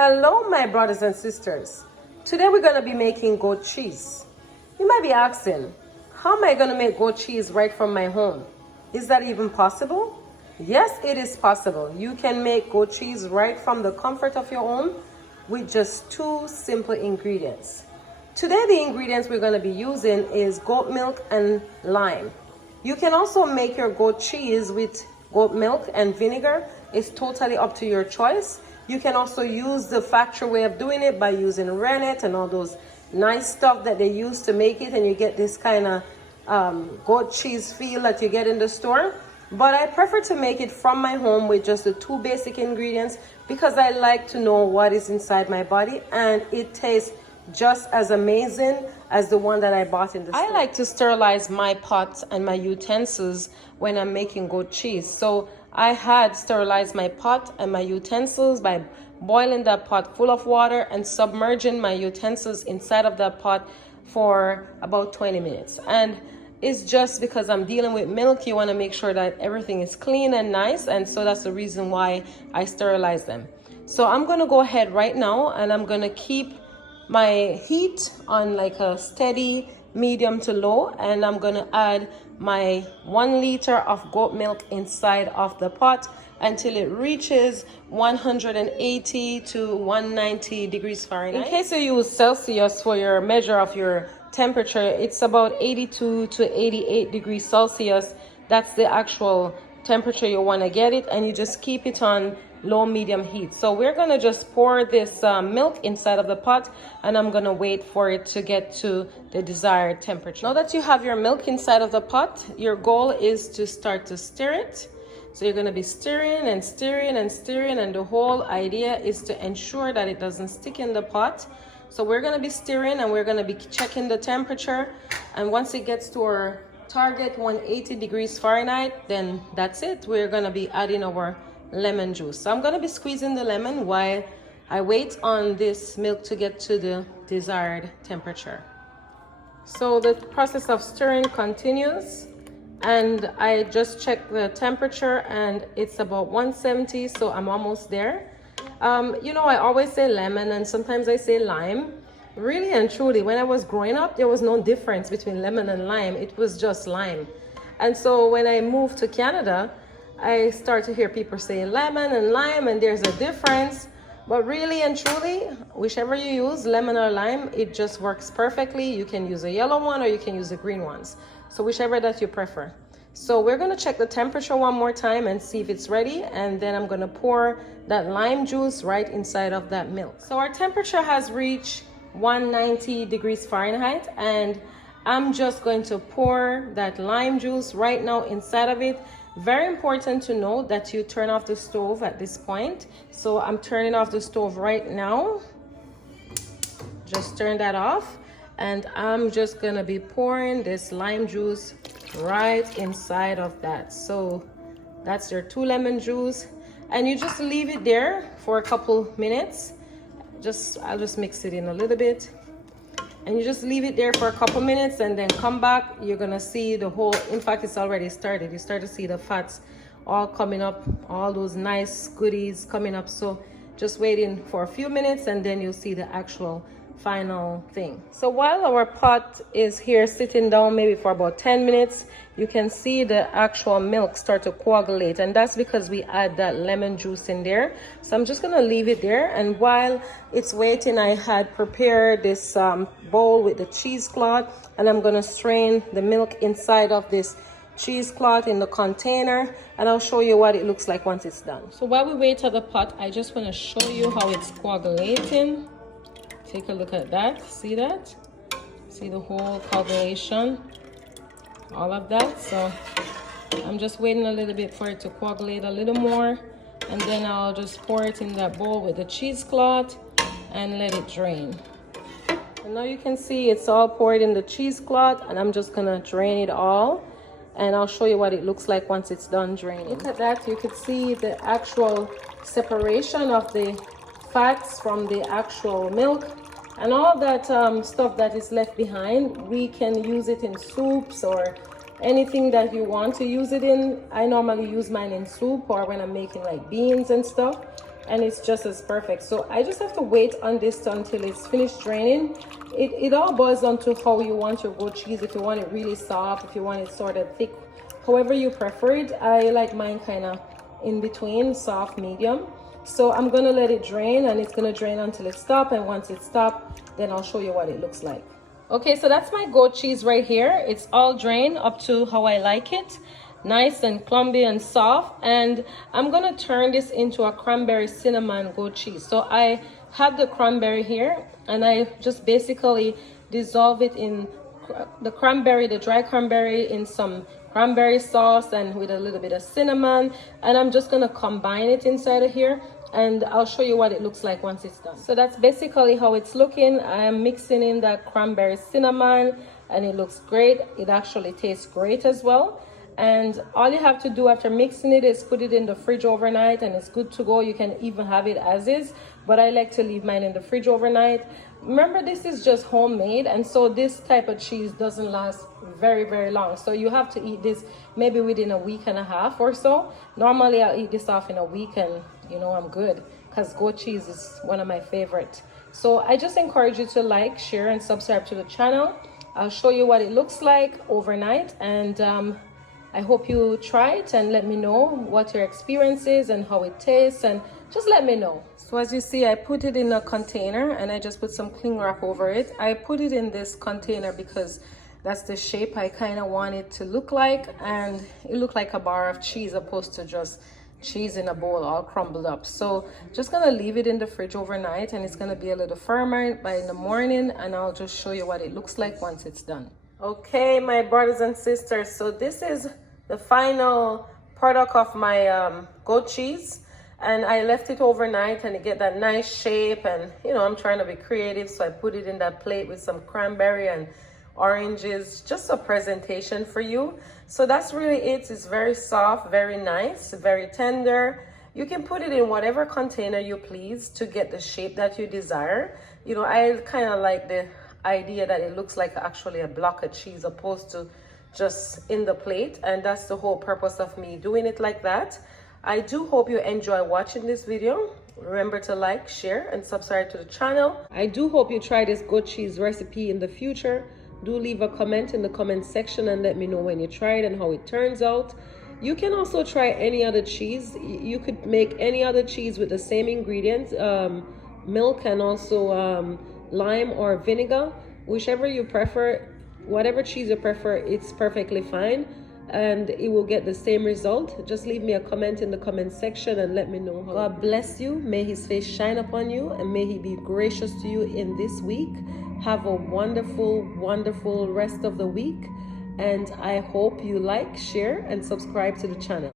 Hello, my brothers and sisters. Today we're going to be making goat cheese. You might be asking, how am I going to make goat cheese right from my home? Is that even possible? Yes, it is possible. You can make goat cheese right from the comfort of your home with just two simple ingredients. Today the ingredients we're going to be using is goat milk and lime. You can also make your goat cheese with goat milk and vinegar. It's totally up to your choice. You can also use the factory way of doing it by using rennet and all those nice stuff that they use to make it, and you get this kind of goat cheese feel that you get in the store. But I prefer to make it from my home with just the two basic ingredients because I like to know what is inside my body, and it tastes just as amazing as the one that I bought in the store. I like to sterilize my pots and my utensils when I'm making goat cheese. So I had sterilized my pot and my utensils by boiling that pot full of water and submerging my utensils inside of that pot for about 20 minutes. And it's just because I'm dealing with milk, you want to make sure that everything is clean and nice, and so that's the reason why I sterilize them. So I'm going to go ahead right now and I'm going to keep my heat on like a steady medium to low, and I'm going to add my 1 liter of goat milk inside of the pot until it reaches 180 to 190 degrees Fahrenheit. In case you use Celsius for your measure of your temperature, it's about 82 to 88 degrees Celsius. That's the actual temperature you want to get it, and you just keep it on low medium heat. So we're going to just pour this milk inside of the pot, and I'm going to wait for it to get to the desired temperature. Now that you have your milk inside of the pot, your goal is to start to stir it. So you're going to be stirring and stirring and stirring, and the whole idea is to ensure that it doesn't stick in the pot. So we're going to be stirring and we're going to be checking the temperature, and once it gets to our target 180 degrees Fahrenheit, then that's it. We're going to be adding our lemon juice. So I'm going to be squeezing the lemon while I wait on this milk to get to the desired temperature. So the process of stirring continues, and I just checked the temperature and it's about 170, so I'm almost there. You know, I always say lemon and sometimes I say lime. Really and truly, when I was growing up, there was no difference between lemon and lime. It was just lime. And so when I moved to Canada, I start to hear people say lemon and lime, and there's a difference. But really and truly, whichever you use, lemon or lime, it just works perfectly. You can use a yellow one or you can use the green ones. So whichever that you prefer. So we're going to check the temperature one more time and see if it's ready. And then I'm going to pour that lime juice right inside of that milk. So our temperature has reached 190 degrees Fahrenheit. And I'm just going to pour that lime juice right now inside of it. Very important to note that you turn off the stove at this point. So I'm turning off the stove right now. Just turn that off. And I'm just gonna be pouring this lime juice right inside of that. So that's your 2 lemon juice. And you just leave it there for a couple minutes. I'll just mix it in a little bit. And you just leave it there for a couple minutes and then come back. You're gonna see the whole, in fact, it's already started. You start to see the fats all coming up, all those nice goodies coming up. So just waiting for a few minutes and then you'll see the actual final thing. So while our pot is here sitting down maybe for about 10 minutes, you can see the actual milk start to coagulate, and that's because we add that lemon juice in there. So I'm just gonna leave it there, and while it's waiting, I had prepared this bowl with the cheesecloth, and I'm gonna strain the milk inside of this cheesecloth in the container, and I'll show you what it looks like once it's done. So while we wait for the pot, I just want to show you how it's coagulating. Take a look at that. See that? See the whole coagulation, all of that. So I'm just waiting a little bit for it to coagulate a little more, and then I'll just pour it in that bowl with the cheesecloth and let it drain. And now you can see it's all poured in the cheesecloth, and I'm just gonna drain it all, and I'll show you what it looks like once it's done draining. Look at that. You could see the actual separation of the fats from the actual milk, and all that stuff that is left behind, we can use it in soups or anything that you want to use it in. I normally use mine in soup or when I'm making like beans and stuff. and it's just as perfect. So I just have to wait on this until it's finished draining. It all boils down to how you want your goat cheese. If you want it really soft, if you want it sort of thick, however you prefer it. I like mine kind of in between, soft, medium. So I'm gonna let it drain, and it's gonna drain until it stops, and once it stops, then I'll show you what it looks like. Okay, so that's my goat cheese right here. It's all drained up to how I like it. Nice and clumpy and soft. And I'm gonna turn this into a cranberry cinnamon goat cheese. So I have the cranberry here, and I just basically dissolve it in the cranberry, the dry cranberry, in some cranberry sauce and with a little bit of cinnamon, and I'm just gonna combine it inside of here, and I'll show you what it looks like once it's done. So that's basically how it's looking. I am mixing in that cranberry cinnamon, and it looks great. It actually tastes great as well. And all you have to do after mixing it is put it in the fridge overnight, and it's good to go. You can even have it as is, but I like to leave mine in the fridge overnight. Remember, this is just homemade, and so this type of cheese doesn't last very, very long. So you have to eat this maybe within a week and a half or so. Normally I'll eat this off in a week, and you know, I'm good, because goat cheese is one of my favorite. So I just encourage you to like, share, and subscribe to the channel. I'll show you what it looks like overnight, and I hope you try it and let me know what your experience is and how it tastes, and just let me know. So as you see, I put it in a container, and I just put some cling wrap over it. I put it in this container because that's the shape I kind of want it to look like, and it looked like a bar of cheese opposed to just cheese in a bowl all crumbled up. So just gonna leave it in the fridge overnight, and it's gonna be a little firmer by in the morning, and I'll just show you what it looks like once it's done. Okay, my brothers and sisters, so this is the final product of my goat cheese, and I left it overnight, and it get that nice shape. And you know, I'm trying to be creative, so I put it in that plate with some cranberry and oranges, just a presentation for you. So that's really it. It's very soft, very nice, very tender. You can put it in whatever container you please to get the shape that you desire. You know, I kind of like the idea that it looks like actually a block of cheese opposed to just in the plate, and that's the whole purpose of me doing it like that. I do hope you enjoy watching this video. Remember to like, share, and subscribe to the channel. I do hope you try this goat cheese recipe in the future. Do leave a comment in the comment section and let me know when you try it and how it turns out. You can also try any other cheese. You could make any other cheese with the same ingredients, milk and also lime or vinegar, whichever you prefer. Whatever cheese you prefer, it's perfectly fine, and it will get the same result. Just leave me a comment in the comment section and let me know. God bless you. May his face shine upon you, and may he be gracious to you in this week. Have a wonderful, wonderful rest of the week, and I hope you like, share, and subscribe to the channel.